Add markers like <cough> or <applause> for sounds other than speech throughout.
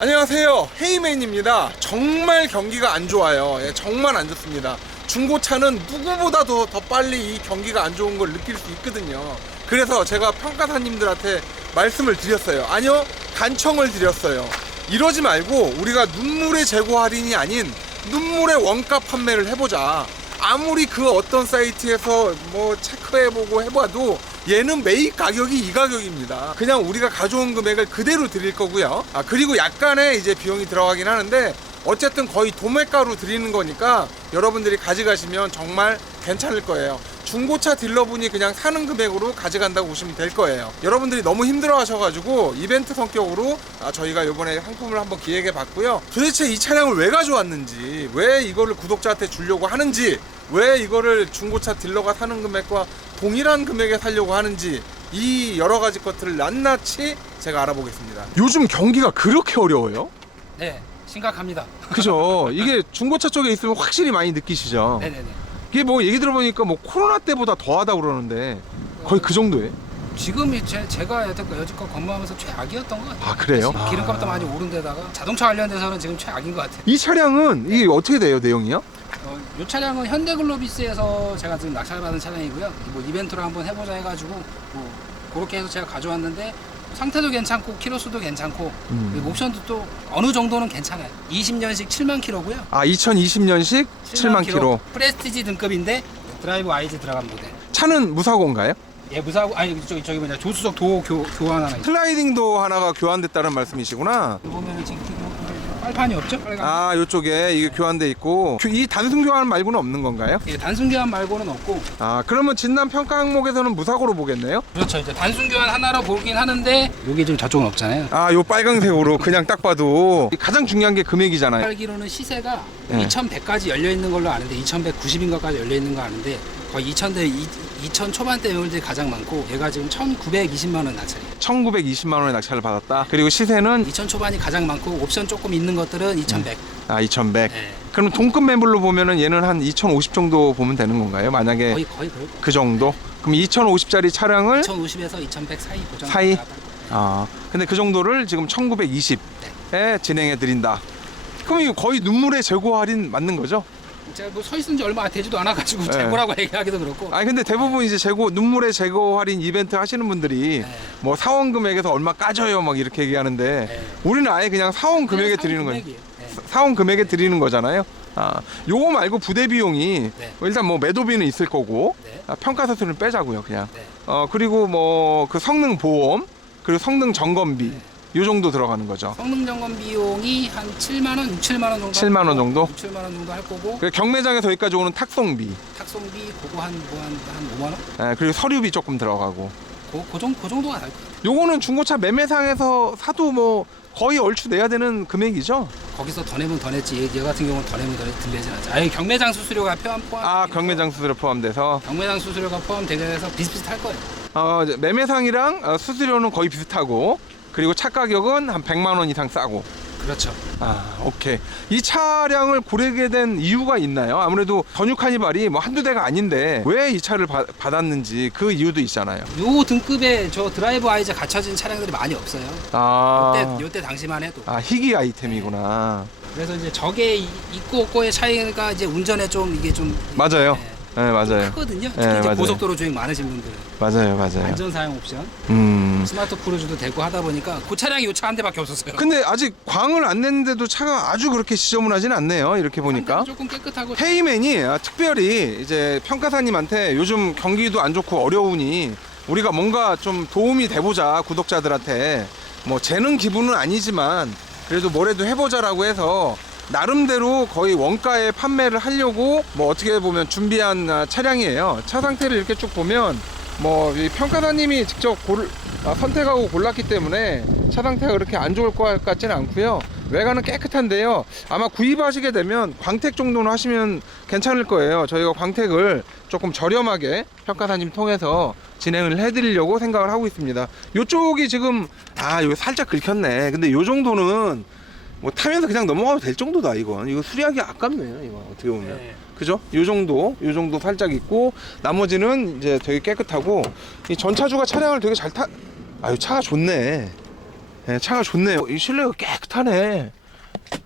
안녕하세요. 헤이맨입니다. 정말 경기가 안 좋아요. 예, 정말 안 좋습니다. 중고차는 누구보다도 더 빨리 이 경기가 안 좋은 걸 느낄 수 있거든요. 그래서 제가 평가사님들한테 말씀을 드렸어요. 아니요 간청을 드렸어요. 이러지 말고 우리가 눈물의 재고 할인이 아닌 눈물의 원가 판매를 해보자. 아무리 그 어떤 사이트에서 뭐 체크해보고 해봐도 얘는 매입 가격이 이 가격입니다. 그냥 우리가 가져온 금액을 그대로 드릴 거고요. 아 그리고 약간의 이제 비용이 들어가긴 하는데 어쨌든 거의 도매가로 드리는 거니까 여러분들이 가져가시면 정말 괜찮을 거예요. 중고차 딜러분이 그냥 사는 금액으로 가져간다고 보시면 될 거예요. 여러분들이 너무 힘들어 하셔가지고 이벤트 성격으로 아, 저희가 이번에 상품을 한번 기획해 봤고요. 도대체 이 차량을 왜 가져왔는지, 왜 이거를 구독자한테 주려고 하는지, 왜 이거를 중고차 딜러가 사는 금액과 동일한 금액에 살려고 하는지 이 여러 가지 것들을 낱낱이 제가 알아보겠습니다. 요즘 경기가 그렇게 어려워요? 네, 심각합니다. 그죠. 이게 중고차 쪽에 있으면 확실히 많이 느끼시죠. 네네네. 이게 뭐 얘기 들어보니까 뭐 코로나 때보다 더하다 그러는데 거의 그 정도예요. 지금이 제, 제가 여태껏 여지껏 근무하면서 최악이었던 것 같아요. 아 그래요? 기름값도 많이 오른 데다가 자동차 관련돼서는 지금 최악인 것 같아요. 이 차량은 이게 어떻게 돼요 내용이요? 어, 이 차량은 현대글로비스에서 제가 지금 낙찰받은 차량이고요. 뭐 이벤트로 한번 해보자 해가지고 뭐 그렇게 해서 제가 가져왔는데 상태도 괜찮고 키로수도 괜찮고 음. 그리고 옵션도 또 어느 정도는 괜찮아요. 20년식 7만 킬로고요. 아 2020년식 7만 킬로. 프레스티지 등급인데 드라이브 IZ 들어간 모델. 차는 무사고인가요? 예, 무사고 아니 저기 저기 뭐냐 조수석 도어 교, 교환 하나 있어요. 슬라이딩도 하나가 교환됐다는 말씀이시구나. 보면은 지금 빨판이 없죠? 빨간. 아 이쪽에 이게 교환돼 있고 그이 단순 교환 말고는 없는 건가요? 예, 단순 교환 말고는 없고 아 그러면 진단 평가 항목에서는 무사고로 보겠네요? 그렇죠. 이제 단순 교환 하나로 보긴 하는데 여기 지금 저쪽은 없잖아요. 아 요 빨강색으로 그냥 딱 봐도 가장 중요한 게 금액이잖아요. 알기로는 시세가 네. 2,100까지 열려 있는 걸로 아는데 2,190인가까지 열려 있는 거 아는데 거의 2,000대 2,000 초반대 매물들이 가장 많고 얘가 지금 1,920만 원 낙찰이에요. 1920만 원의 낙찰을 받았다. 그리고 시세는 2,000 초반이 가장 많고 옵션 조금 있는 것들은 2,100. 아 2100. 예. 그럼 동급 매물로 보면은 얘는 한 2050 정도 보면 되는 건가요? 만약에 거의 거의 그럴. 그 정도? 그럼 2050짜리 차량을 2,050에서 2,100 사이 고정. 사이? 아 근데 그 정도를 지금 1920에 진행해 드린다. 그럼 이거 거의 눈물의 재고 할인 맞는 거죠? 제가 뭐 서 있은 지 얼마 되지도 않아 가지고 네. 재고라고 <laughs> 얘기하기도 그렇고. 아니 근데 대부분 이제 재고 눈물의 재고 할인 이벤트 하시는 분들이 네. 뭐 사원 금액에서 얼마 까져요 막 이렇게 얘기하는데 네. 우리는 아예 그냥 사원 금액에 드리는 거예요. 금액이에요. 네. 사원 금액에 드리는 거잖아요. 아, 요거 말고 부대 비용이 네. 일단 뭐 매도비는 있을 거고 네. 아, 평가서수는 빼자고요, 그냥. 네. 어 그리고 뭐 그 성능 보험 그리고 성능 점검비 네. 요 정도 들어가는 거죠. 성능 점검 비용이 한 7만 원, 6, 7만 원 정도. 7만 원 정도? 6, 7만 원 정도 할 거고 그 경매장에서 여기까지 오는 탁송비, 탁송비 그거 한뭐한 한 5만 원? 예, 그리고 서류비 조금 들어가고. 그, 그, 정도, 그 정도가 날 거예요. 요거는 중고차 매매상에서 사도 뭐 거의 얼추 내야 되는 금액이죠. 거기서 더 내면 더 냈지. 얘, 얘 같은 경우는 더 내면 더 냈, 들리진 않지. 아예 경매장 수수료가 포함 포함. 아 경매장 수수료 포함돼서 경매장 수수료가 포함되게 해서 비슷비슷할 거예요. 어, 이제 매매상이랑 어, 수수료는 거의 비슷하고 그리고 차 가격은 한 100만 원 이상 싸고. 그렇죠. 아, 오케이. 이 차량을 고르게 된 이유가 있나요? 아무래도 전유 카니발이 뭐 한두 대가 아닌데 왜 이 차를 받, 받았는지 그 이유도 있잖아요. 요 등급의 저 드라이브 아이즈 갖춰진 차량들이 많이 없어요. 아, 요때 요때 당시만 해도. 아 희귀 아이템이구나. 그래서 이제 저게 이- 있고 없고의 차이가 이제 운전에 좀 이게 좀 맞아요. 네, 네, 맞아요. 크거든요. 특히 네, 이제 맞아요. 고속도로 주행 많으신 분들은 맞아요, 맞아요. 안전 사용 옵션, 음. 스마트 크루즈도 되고 하다 보니까 그 차량이 요 차 한 대밖에 없었어요. 근데 아직 광을 안 냈는데도 차가 아주 그렇게 지저분하진 않네요. 이렇게 보니까. 조금 깨끗하고 헤이맨이 아, 특별히 이제 평가사님한테 요즘 경기도 안 좋고 어려우니 우리가 뭔가 좀 도움이 돼보자 구독자들한테 뭐 재능 기분은 아니지만 그래도 뭐래도 해보자라고 해서 나름대로 거의 원가에 판매를 하려고 뭐 어떻게 보면 준비한 아, 차량이에요. 차 상태를 이렇게 쭉 보면 뭐이 평가사님이 직접 골, 아, 선택하고 골랐기 때문에 차 상태가 그렇게 안 좋을 것 같지는 않고요. 외관은 깨끗한데요. 아마 구입하시게 되면 광택 정도는 하시면 괜찮을 거예요. 저희가 광택을 조금 저렴하게 평가사님 통해서 진행을 해드리려고 생각을 하고 있습니다. 이쪽이 지금 아 여기 살짝 긁혔네. 근데 요 정도는 뭐 타면서 그냥 넘어가도 될 정도다 이건. 이거 수리하기 아깝네요. 이거 어떻게 보면. 네. 그죠? 요 정도, 요 정도 살짝 있고 나머지는 이제 되게 깨끗하고 이 전차주가 차량을 되게 잘 타. 아유 차가 좋네. 네, 차가 좋네요. 이 실내가 깨끗하네.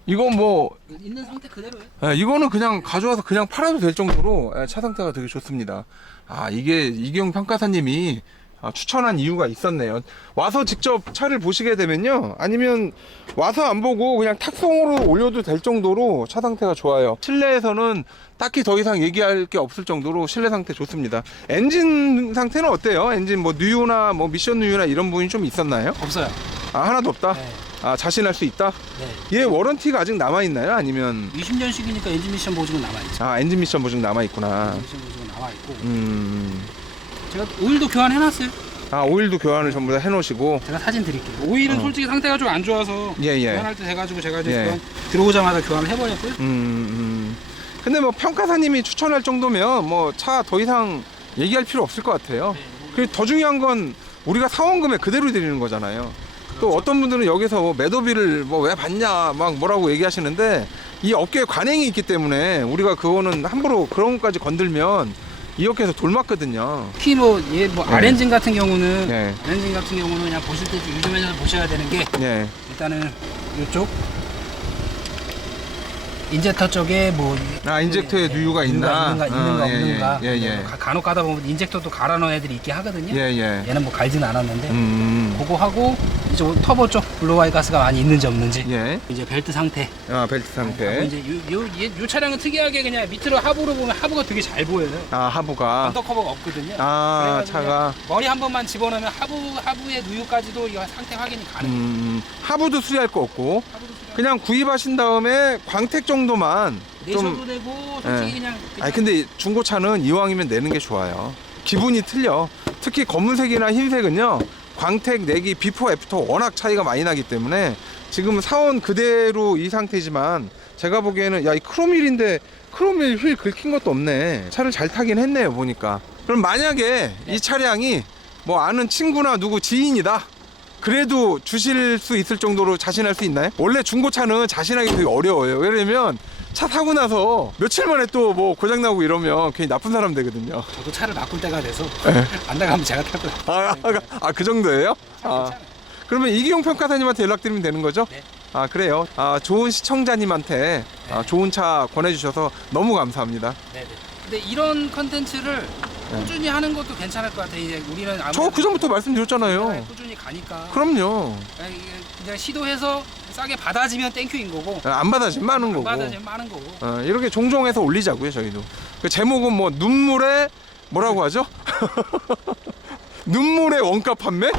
이건 뭐 있는 상태 그대로예요. 예, 이거는 그냥 가져와서 그냥 팔아도 될 정도로 예, 차 상태가 되게 좋습니다. 아 이게 이경 평가사님이 아, 추천한 이유가 있었네요. 와서 직접 차를 보시게 되면요, 아니면 와서 안 보고 그냥 탁송으로 올려도 될 정도로 차 상태가 좋아요. 실내에서는 딱히 더 이상 얘기할 게 없을 정도로 실내 상태 좋습니다. 엔진 상태는 어때요? 엔진 뭐 누유나 뭐 미션 누유나 이런 부분이 좀 있었나요? 없어요. 아 하나도 없다. 네. 아 자신할 수 있다. 네. 얘 워런티가 아직 남아 있나요? 아니면 20년식이니까 엔진 미션 보증은 남아 있죠. 아 엔진 미션 보증 남아 있구나. 엔진 미션 보증은 남아 있고 음. 제가 오일도 교환해 놨어요. 아 오일도 교환을 전부 다 해놓으시고. 제가 사진 드릴게요. 오일은 어. 솔직히 상태가 좀 안 좋아서 예 예. 교환할 때 돼가지고 제가 이제 예. 들어오자마자 교환을 해버렸고요. 음, 음. 근데 뭐 평가사님이 추천할 정도면 뭐 차 더 이상 얘기할 필요 없을 것 같아요. 그리고 더 중요한 건 우리가 사원 금액 그대로 드리는 거잖아요. 또 어떤 분들은 여기서 뭐 매도비를 뭐 왜 받냐 막 뭐라고 얘기하시는데 이 업계에 관행이 있기 때문에 우리가 그거는 함부로 그런 것까지 건들면 이 업계에서 돌맞거든요. 특히 뭐얘뭐 네. 아렌진 같은 경우는 예, 아렌진 같은 경우는 그냥 보실 때 요즘에는 보셔야 되는 게 예, 일단은 이쪽 인젝터 쪽에 뭐 아, 인젝터에 누유가 있나? 있는가 있는가 어, 예, 없는가 예, 예, 예. 가- 간혹 가다 보면 인젝터도 갈아 넣은 애들이 있긴 하거든요. 예, 예. 얘는 뭐 갈지는 않았는데 음, 그거 하고 이제 터보 쪽 블루와이 가스가 많이 있는지 없는지 예. 이제 벨트 상태 아, 벨트 상태. 이제 요, 요, 얘- 요 차량은 특이하게 그냥 밑으로 하부로 보면 하부가 되게 잘 보여요. 아, 하부가. 언더커버가 없거든요. 아, 그래가지고 차가. 머리 한 번만 집어넣으면 하부 하부의 누유까지도 이 상태 확인이 가능해요. 음, 하부도 수리할 거 없고 하부도 그냥 구입하신 다음에 광택 정도만 내셔도 좀 되고 솔직히 예. 그냥, 그냥 아니 근데 중고차는 이왕이면 내는 게 좋아요. 기분이 틀려. 특히 검은색이나 흰색은요 광택 내기 비포 애프터 워낙 차이가 많이 나기 때문에 지금 사온 그대로 이 상태지만 제가 보기에는 야 이 크롬휠인데 크롬휠 휠 긁힌 것도 없네. 차를 잘 타긴 했네요 보니까. 그럼 만약에 이 차량이 뭐 아는 친구나 누구 지인이다 그래도 주실 수 있을 정도로 자신할 수 있나요? 원래 중고차는 자신하기 되게 어려워요. 왜냐면 차 사고 나서 며칠 만에 또 뭐 고장 나고 이러면 괜히 나쁜 사람 되거든요. 저도 차를 바꿀 때가 돼서 네. <laughs> 안 나가면 제가 탈 거예요. 아, 아, 아, 그 정도예요? 아, 괜찮아요. 그러면 이기용 평가사님한테 연락드리면 되는 거죠? 네. 아, 그래요. 아, 좋은 시청자님한테 아, 네. 좋은 차 권해주셔서 너무 감사합니다. 네네. 근데 이런 컨텐츠를 꾸준히 하는 것도 괜찮을 것 같아요. 이제 우리는 네. 저 그전부터 말씀드렸잖아요. 꾸준히 가니까 그럼요. 아니, 이게 그냥 시도해서 싸게 받아지면 땡큐인 거고 아, 안 받아지면 많은 안 거고. 받아지면 많은 거고 어, 이렇게 종종 해서 올리자고요 저희도 그 제목은 뭐 눈물의 뭐라고 하죠? <laughs> 눈물의 원가 판매?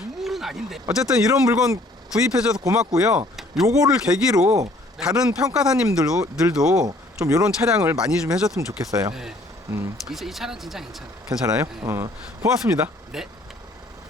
눈물은 아닌데 어쨌든 이런 물건 구입해줘서 고맙고요 요거를 계기로 다른 평가사님들도 좀 이런 차량을 많이 좀 해줬으면 좋겠어요 네. 음, 이, 차- 이 차는 진짜 괜찮아요. 괜찮아요? 네. 어, 고맙습니다 네.